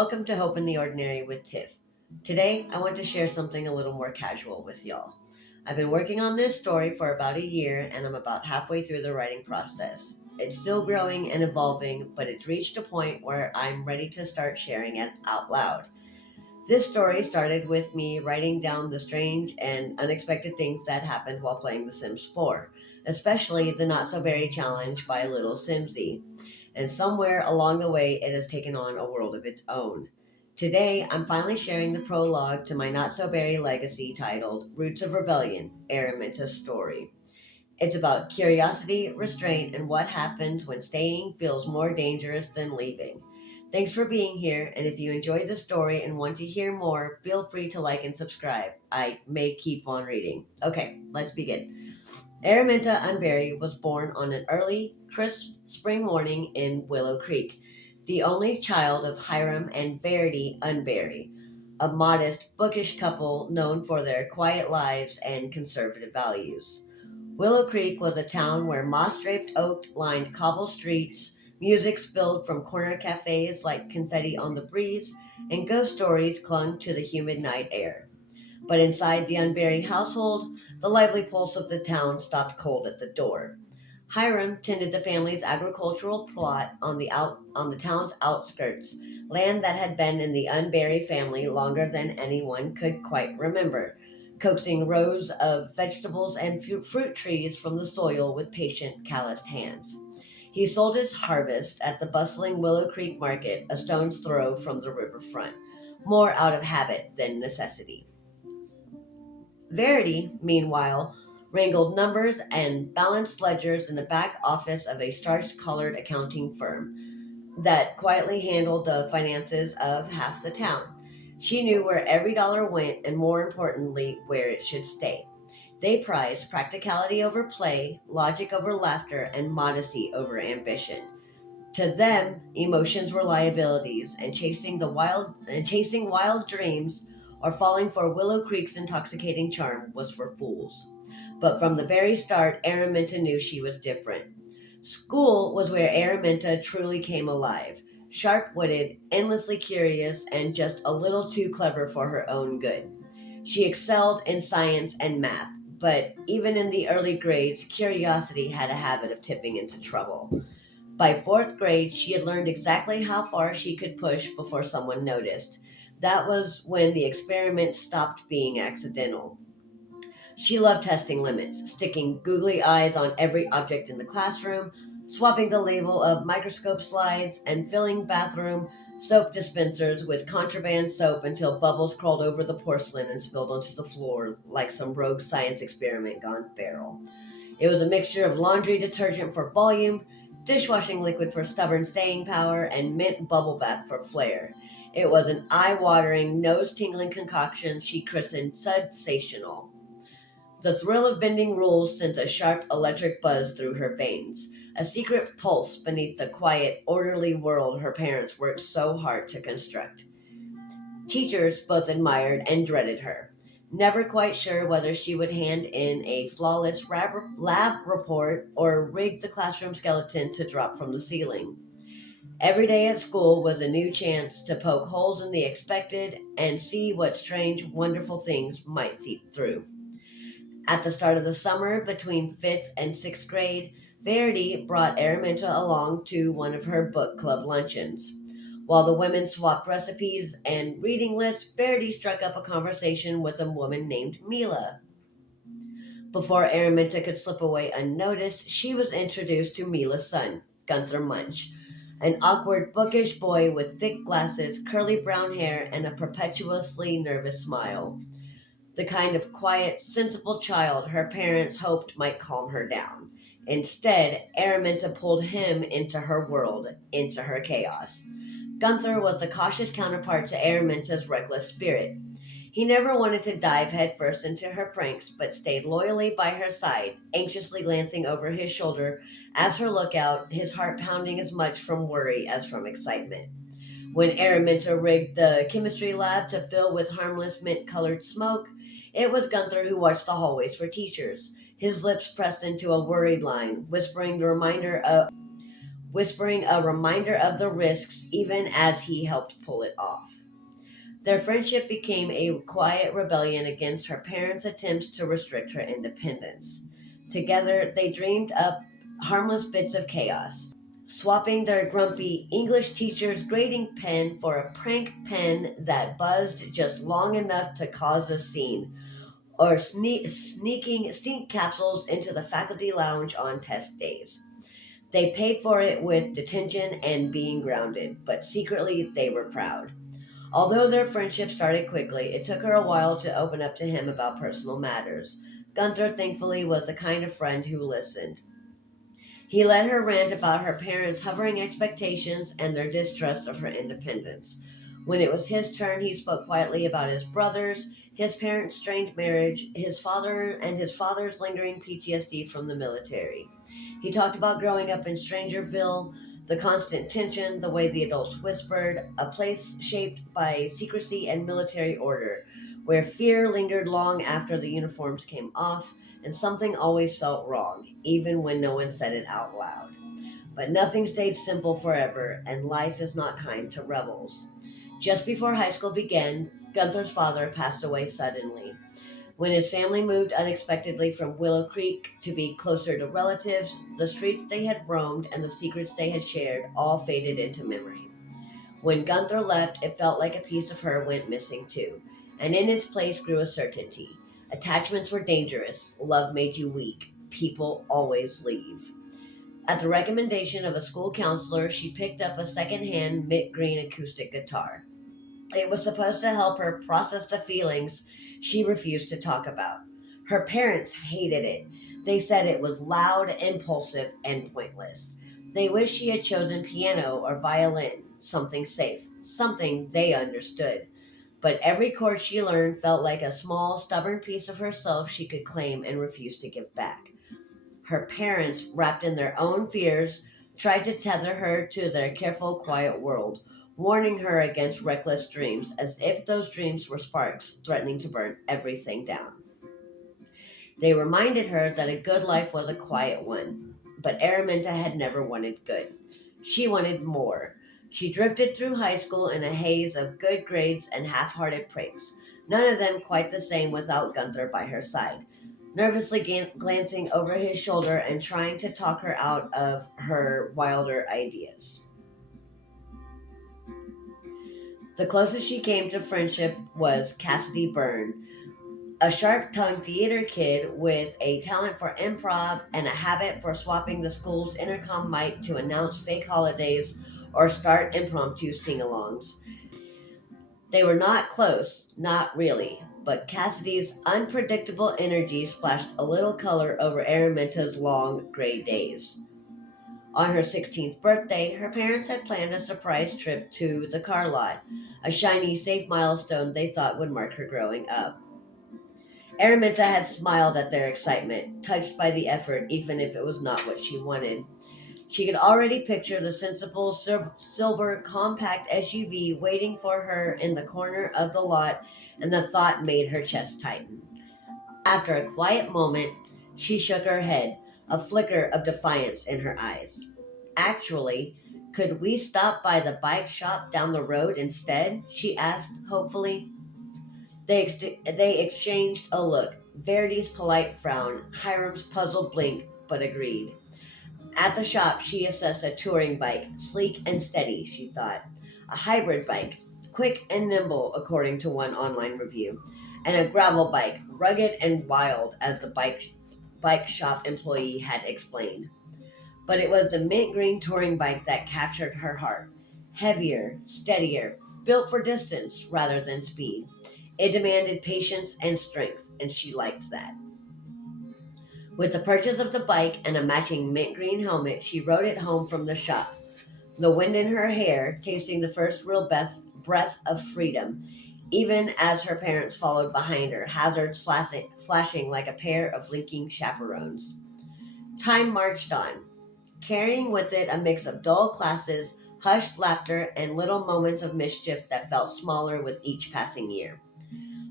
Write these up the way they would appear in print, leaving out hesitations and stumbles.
Welcome to Hope in the Ordinary with Tiff. Today, I want to share something a little more casual with y'all. I've been working on this story for about a year and I'm about halfway through the writing process. It's still growing and evolving, but it's reached a point where I'm ready to start sharing it out loud. This story started with me writing down the strange and unexpected things that happened while playing The Sims 4, especially the not so berry challenge by little Simsy. And somewhere along the way, it has taken on a world of its own. Today, I'm finally sharing the prologue to my not so berry legacy titled Roots of Rebellion, Araminta's Story. It's about curiosity, restraint, and what happens when staying feels more dangerous than leaving. Thanks for being here, and if you enjoyed the story and want to hear more, feel free to like and subscribe. I may keep on reading. Okay, let's begin. Araminta Unbury was born on an early, crisp spring morning in Willow Creek, the only child of Hiram and Verity Unbury, a modest, bookish couple known for their quiet lives and conservative values. Willow Creek was a town where moss draped oak lined cobble streets, music spilled from corner cafes like confetti on the breeze, and ghost stories clung to the humid night air. But inside the unburied household, the lively pulse of the town stopped cold at the door. Hiram tended the family's agricultural plot on the town's outskirts, land that had been in the Unbury family longer than anyone could quite remember, coaxing rows of vegetables and fruit trees from the soil with patient, calloused hands. He sold his harvest at the bustling Willow Creek market, a stone's throw from the riverfront, more out of habit than necessity. Verity, meanwhile, wrangled numbers and balanced ledgers in the back office of a starch colored accounting firm that quietly handled the finances of half the town. She knew where every dollar went and, more importantly, where it should stay. They prized practicality over play, logic over laughter, and modesty over ambition. To them, emotions were liabilities, and chasing wild dreams or falling for Willow Creek's intoxicating charm was for fools. But from the very start, Araminta knew she was different. School was where Araminta truly came alive, sharp witted, endlessly curious, and just a little too clever for her own good. She excelled in science and math, but even in the early grades, curiosity had a habit of tipping into trouble. By fourth grade, she had learned exactly how far she could push before someone noticed. That was when the experiment stopped being accidental. She loved testing limits, sticking googly eyes on every object in the classroom, swapping the label of microscope slides, and filling bathroom soap dispensers with contraband soap until bubbles crawled over the porcelain and spilled onto the floor like some rogue science experiment gone feral. It was a mixture of laundry detergent for volume, dishwashing liquid for stubborn staying power, and mint bubble bath for flair. It was an eye watering, nose tingling concoction she christened sensational. The thrill of bending rules sent a sharp electric buzz through her veins, a secret pulse beneath the quiet, orderly world her parents worked so hard to construct. Teachers both admired and dreaded her, never quite sure whether she would hand in a flawless lab report or rig the classroom skeleton to drop from the ceiling. Every day at school was a new chance to poke holes in the expected and see what strange, wonderful things might seep through. At the start of the summer, between 5th and 6th grade, Verity brought Araminta along to one of her book club luncheons. While the women swapped recipes and reading lists, Verity struck up a conversation with a woman named Mila. Before Araminta could slip away unnoticed, she was introduced to Mila's son, Gunther Munch, an awkward, bookish boy with thick glasses, curly brown hair, and a perpetuously nervous smile. The kind of quiet, sensible child her parents hoped might calm her down. Instead, Araminta pulled him into her world, into her chaos. Gunther was the cautious counterpart to Araminta's reckless spirit. He never wanted to dive headfirst into her pranks, but stayed loyally by her side, anxiously glancing over his shoulder as her lookout, his heart pounding as much from worry as from excitement. When Araminta rigged the chemistry lab to fill with harmless mint-colored smoke, it was Gunther who watched the hallways for teachers, his lips pressed into a worried line, whispering the reminder of whispering a reminder of the risks even as he helped pull it off. Their friendship became a quiet rebellion against her parents' attempts to restrict her independence. Together, they dreamed up harmless bits of chaos, swapping their grumpy English teacher's grading pen for a prank pen that buzzed just long enough to cause a scene, or sneaking stink capsules into the faculty lounge on test days. They paid for it with detention and being grounded, but secretly they were proud. Although their friendship started quickly, it took her a while to open up to him about personal matters. Gunther, thankfully, was the kind of friend who listened. He let her rant about her parents' hovering expectations and their distrust of her independence. When it was his turn, he spoke quietly about his brothers, his parents' strained marriage, his father's lingering PTSD from the military. He talked about growing up in Strangerville, the constant tension, the way the adults whispered, a place shaped by secrecy and military order, where fear lingered long after the uniforms came off, and something always felt wrong, even when no one said it out loud. But nothing stayed simple forever, and life is not kind to rebels. Just before high school began, Gunther's father passed away suddenly. When his family moved unexpectedly from Willow Creek to be closer to relatives, the streets they had roamed and the secrets they had shared all faded into memory. When Gunther left, it felt like a piece of her went missing too, and in its place grew a certainty. Attachments were dangerous, love made you weak, people always leave. At the recommendation of a school counselor, she picked up a second-hand mint green acoustic guitar. It was supposed to help her process the feelings she refused to talk about. Her parents hated it. They said it was loud, impulsive, and pointless. They wished she had chosen piano or violin, something safe, something they understood. But every chord she learned felt like a small, stubborn piece of herself she could claim and refuse to give back. Her parents, wrapped in their own fears, tried to tether her to their careful, quiet world, warning her against reckless dreams, as if those dreams were sparks threatening to burn everything down. They reminded her that a good life was a quiet one, but Araminta had never wanted good. She wanted more. She drifted through high school in a haze of good grades and half-hearted pranks, none of them quite the same without Gunther by her side, nervously glancing over his shoulder and trying to talk her out of her wilder ideas. The closest she came to friendship was Cassidy Byrne, a sharp tongued theater kid with a talent for improv and a habit for swapping the school's intercom mic to announce fake holidays or start impromptu sing alongs. They were not close, not really, but Cassidy's unpredictable energy splashed a little color over Araminta's long, gray days. On her 16th birthday, her parents had planned a surprise trip to the car lot, a shiny, safe milestone they thought would mark her growing up. Araminta had smiled at their excitement, touched by the effort, even if it was not what she wanted. She could already picture the sensible silver compact SUV waiting for her in the corner of the lot, and the thought made her chest tighten. After a quiet moment, she shook her head, a flicker of defiance in her eyes. Actually, could we stop by the bike shop down the road instead? She asked, hopefully. They exchanged a look. Verdi's polite frown, Hiram's puzzled blink, but agreed. At the shop, she assessed a touring bike, sleek and steady, she thought. A hybrid bike, quick and nimble, according to one online review. And a gravel bike, rugged and wild, as the bike shop employee had explained. But it was the mint green touring bike that captured her heart. Heavier, steadier, built for distance rather than speed. It demanded patience and strength, and she liked that. With the purchase of the bike and a matching mint green helmet, she rode it home from the shop, the wind in her hair, tasting the first real breath of freedom, even as her parents followed behind her, hazards flashing like a pair of blinking chaperones. Time marched on, carrying with it a mix of dull classes, hushed laughter, and little moments of mischief that felt smaller with each passing year.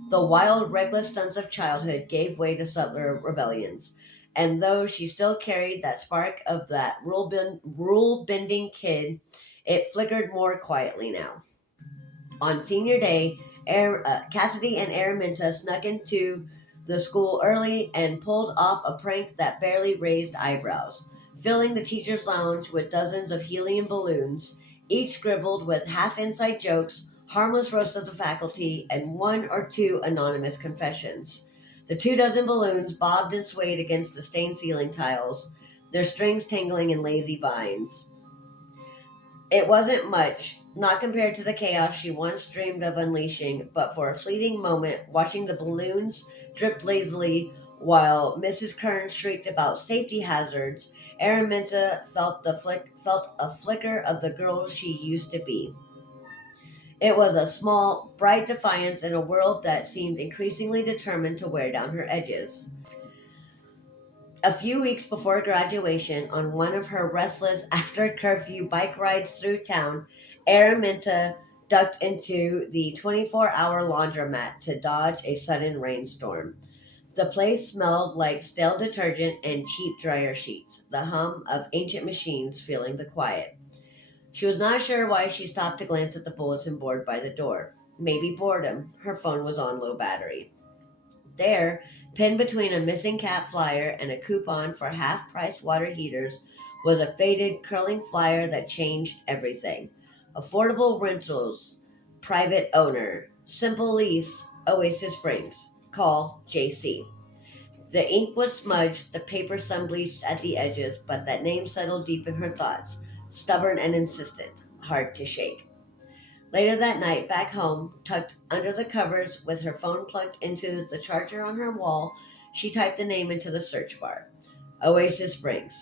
The wild, reckless stunts of childhood gave way to subtler rebellions. And though she still carried that spark of that rule bending kid, it flickered more quietly now. On senior day, Cassidy and Araminta snuck into the school early and pulled off a prank that barely raised eyebrows, filling the teacher's lounge with dozens of helium balloons, each scribbled with half inside jokes, harmless roasts of the faculty, and one or two anonymous confessions. The 2 dozen balloons bobbed and swayed against the stained ceiling tiles, their strings tangling in lazy vines. It wasn't much, not compared to the chaos she once dreamed of unleashing, but for a fleeting moment, watching the balloons drift lazily while Mrs. Kern shrieked about safety hazards, Araminta felt a flicker of the girl she used to be. It was a small, bright defiance in a world that seemed increasingly determined to wear down her edges. A few weeks before graduation, on one of her restless after curfew bike rides through town, Araminta ducked into the 24-hour laundromat to dodge a sudden rainstorm. The place smelled like stale detergent and cheap dryer sheets, the hum of ancient machines filling the quiet. She was not sure why she stopped to glance at the bulletin board by the door. Maybe boredom. Her phone was on low battery. There, pinned between a missing cat flyer and a coupon for half price water heaters, was a faded, curling flyer that changed everything. Affordable rentals, private owner, simple lease, Oasis Springs. Call JC. The ink was smudged, the paper sun bleached at the edges, but that name settled deep in her thoughts, stubborn and insistent, hard to shake. Later that night, back home, tucked under the covers with her phone plugged into the charger on her wall, she typed the name into the search bar. Oasis Springs.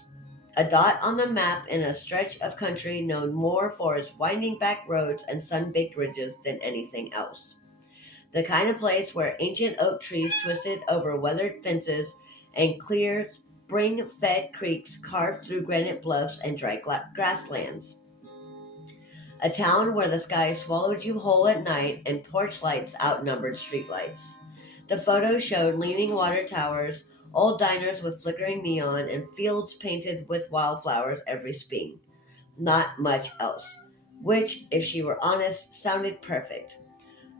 A dot on the map in a stretch of country known more for its winding back roads and sun-baked ridges than anything else. The kind of place where ancient oak trees twisted over weathered fences and clear, spring-fed creeks carved through granite bluffs and dry grasslands. A town where the sky swallowed you whole at night and porch lights outnumbered streetlights. The photos showed leaning water towers, old diners with flickering neon, and fields painted with wildflowers every spring. Not much else. Which, if she were honest, sounded perfect.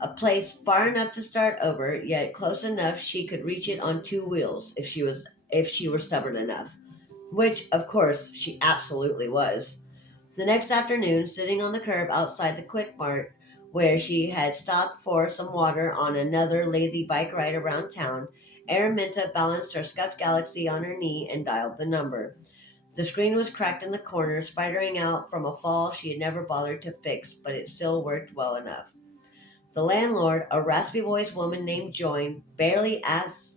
A place far enough to start over, yet close enough she could reach it on 2 wheels if she were stubborn enough. Which, of course, she absolutely was. The next afternoon, sitting on the curb outside the Quick Mart, where she had stopped for some water on another lazy bike ride around town, Araminta balanced her scuffed Galaxy on her knee and dialed the number. The screen was cracked in the corner, spidering out from a fall she had never bothered to fix, but it still worked well enough. The landlord, a raspy voiced woman named Joan, barely asked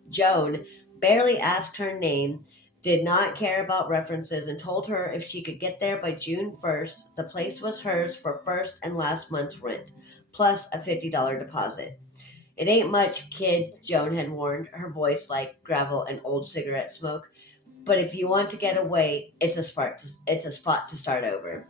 her name, did not care about references, and told her if she could get there by June 1st, the place was hers for first and last month's rent, plus a $50 deposit. It ain't much, kid, Joan had warned, her voice like gravel and old cigarette smoke. But if you want to get away, it's a spot to start over.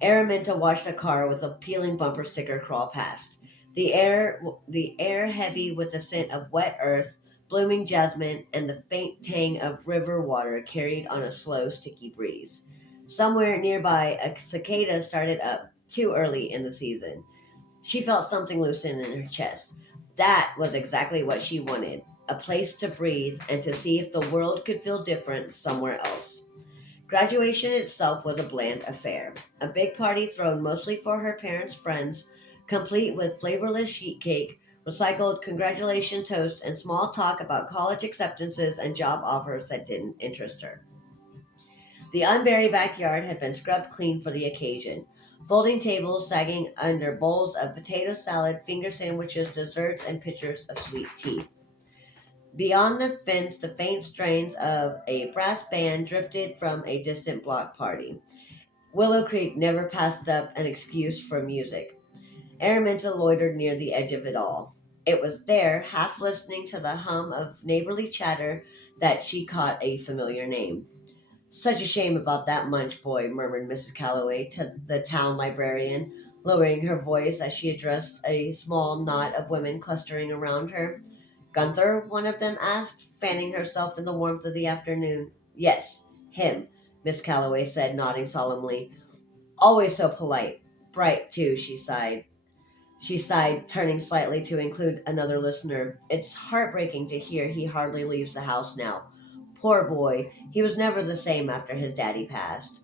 Araminta watched a car with a peeling bumper sticker crawl past. The air heavy with the scent of wet earth, blooming jasmine, and the faint tang of river water carried on a slow, sticky breeze. Somewhere nearby, a cicada started up, too early in the season. She felt something loosen in her chest. That was exactly what she wanted, a place to breathe and to see if the world could feel different somewhere else. Graduation itself was a bland affair. A big party thrown mostly for her parents' friends, complete with flavorless sheet cake, recycled congratulation toast, and small talk about college acceptances and job offers that didn't interest her. The unburied backyard had been scrubbed clean for the occasion. Folding tables sagging under bowls of potato salad, finger sandwiches, desserts, and pitchers of sweet tea. Beyond the fence, the faint strains of a brass band drifted from a distant block party. Willow Creek never passed up an excuse for music. Araminta loitered near the edge of it all. It was there, half listening to the hum of neighborly chatter, that she caught a familiar name. Such a shame about that Munch boy, murmured Mrs. Calloway to the town librarian, lowering her voice as she addressed a small knot of women clustering around her. Gunther? One of them asked, fanning herself in the warmth of the afternoon. Yes, him, Miss Calloway said, nodding solemnly. Always so polite. Bright, too, she sighed. She sighed, turning slightly to include another listener. It's heartbreaking to hear he hardly leaves the house now. Poor boy, he was never the same after his daddy passed.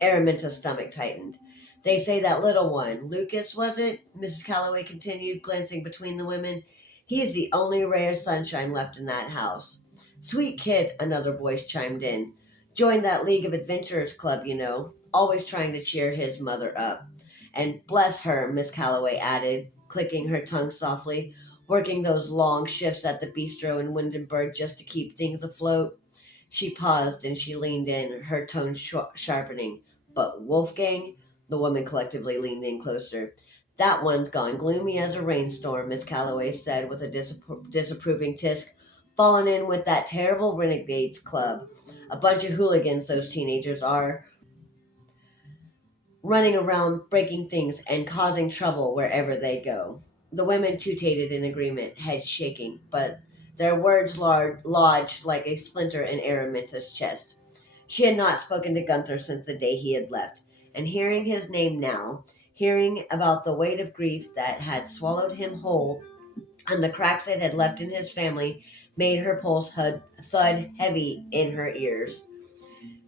Araminta's stomach tightened. They say that little one, Lucas, was it? Mrs. Calloway continued, glancing between the women. He is the only ray of sunshine left in that house. Sweet kid, another voice chimed in. Joined that League of Adventurers club, you know. Always trying to cheer his mother up. And bless her, Miss Calloway added, clicking her tongue softly, working those long shifts at the bistro in Windenburg just to keep things afloat. She paused and she leaned in, her tone sharpening. But Wolfgang? The woman collectively leaned in closer. That one's gone gloomy as a rainstorm, Miss Calloway said with a disapproving tisk. Fallen in with that terrible Renegades Club. A bunch of hooligans, those teenagers are, running around breaking things and causing trouble wherever they go. The women tootated in agreement, heads shaking, but their words lodged like a splinter in Araminta's chest. She had not spoken to Gunther since the day he had left, and hearing his name now, hearing about the weight of grief that had swallowed him whole and the cracks it had left in his family, made her pulse thud heavy in her ears.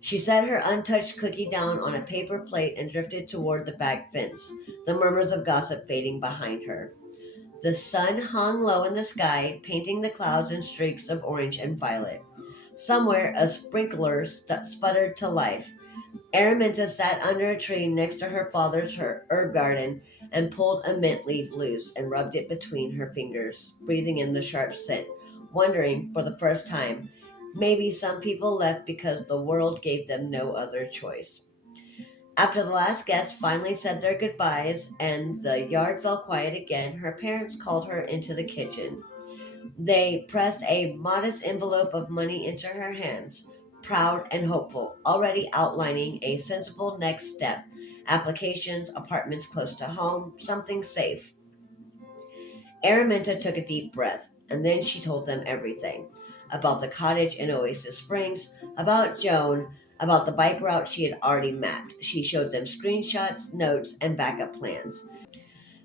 She set her untouched cookie down on a paper plate and drifted toward the back fence, the murmurs of gossip fading behind her. The sun hung low in the sky, painting the clouds in streaks of orange and violet. Somewhere a sprinkler sputtered to life. Araminta sat under a tree next to her father's herb garden and pulled a mint leaf loose and rubbed it between her fingers, breathing in the sharp scent, wondering for the first time, maybe some people left because the world gave them no other choice. After the last guests finally said their goodbyes and the yard fell quiet again, her parents called her into the kitchen. They pressed a modest envelope of money into her hands, proud and hopeful, already outlining a sensible next step. Applications, apartments close to home, something safe. Araminta took a deep breath, and then she told them everything. About the cottage in Oasis Springs, about Joan, about the bike route she had already mapped. She showed them screenshots, notes, and backup plans.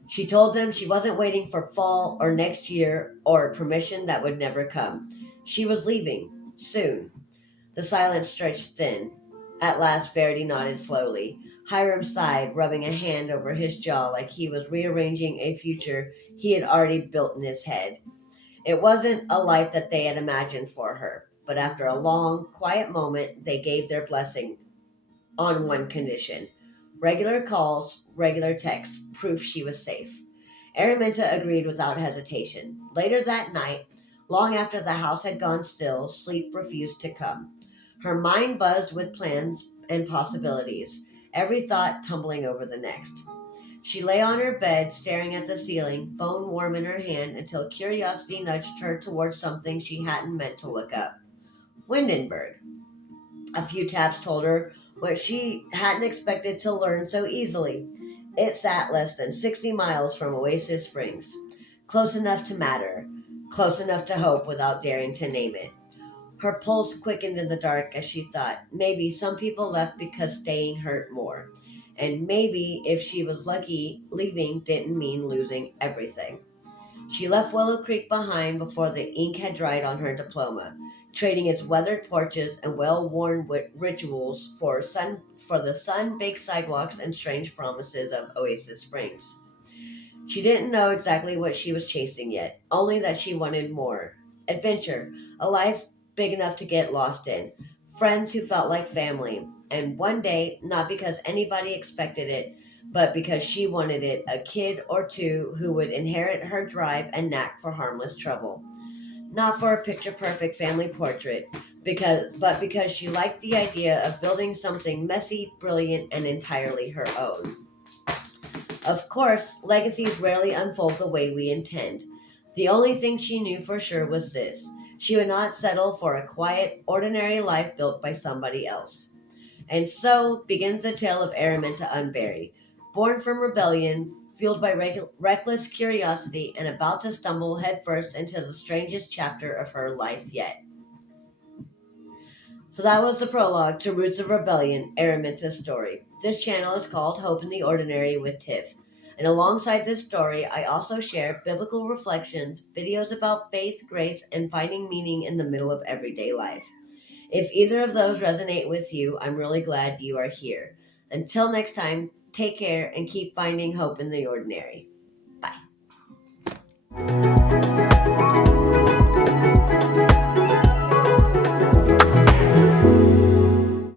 She told them she wasn't waiting for fall or next year or permission that would never come. She was leaving. Soon. The silence stretched thin. At last Verity nodded slowly. Hiram sighed, rubbing a hand over his jaw like he was rearranging a future he had already built in his head. It wasn't a life that they had imagined for her, but after a long, quiet moment, they gave their blessing on one condition. Regular calls, regular texts, proof she was safe. Araminta agreed without hesitation. Later that night, long after the house had gone still, sleep refused to come. Her mind buzzed with plans and possibilities, every thought tumbling over the next. She lay on her bed, staring at the ceiling, phone warm in her hand, until curiosity nudged her towards something she hadn't meant to look up. Windenburg. A few taps told her what she hadn't expected to learn so easily. It sat less than 60 miles from Oasis Springs. Close enough to matter. Close enough to hope without daring to name it. Her pulse quickened in the dark as she thought, maybe some people left because staying hurt more. And maybe, if she was lucky, leaving didn't mean losing everything. She left Willow Creek behind before the ink had dried on her diploma, trading its weathered porches and well-worn rituals for the sun-baked sidewalks and strange promises of Oasis Springs. She didn't know exactly what she was chasing yet, only that she wanted more. Adventure, a life big enough to get lost in, friends who felt like family, and one day, not because anybody expected it, but because she wanted it, a kid or two who would inherit her drive and knack for harmless trouble. Not for a picture-perfect family portrait, because she liked the idea of building something messy, brilliant, and entirely her own. Of course, legacies rarely unfold the way we intend. The only thing she knew for sure was this. She would not settle for a quiet, ordinary life built by somebody else. And so begins the tale of Araminta Unburied. Born from rebellion, fueled by reckless curiosity and about to stumble headfirst into the strangest chapter of her life yet. So that was the prologue to Roots of Rebellion, Araminta's story. This channel is called Hope in the Ordinary with Tiff. And alongside this story, I also share biblical reflections, videos about faith, grace, and finding meaning in the middle of everyday life. If either of those resonate with you, I'm really glad you are here. Until next time, take care and keep finding hope in the ordinary.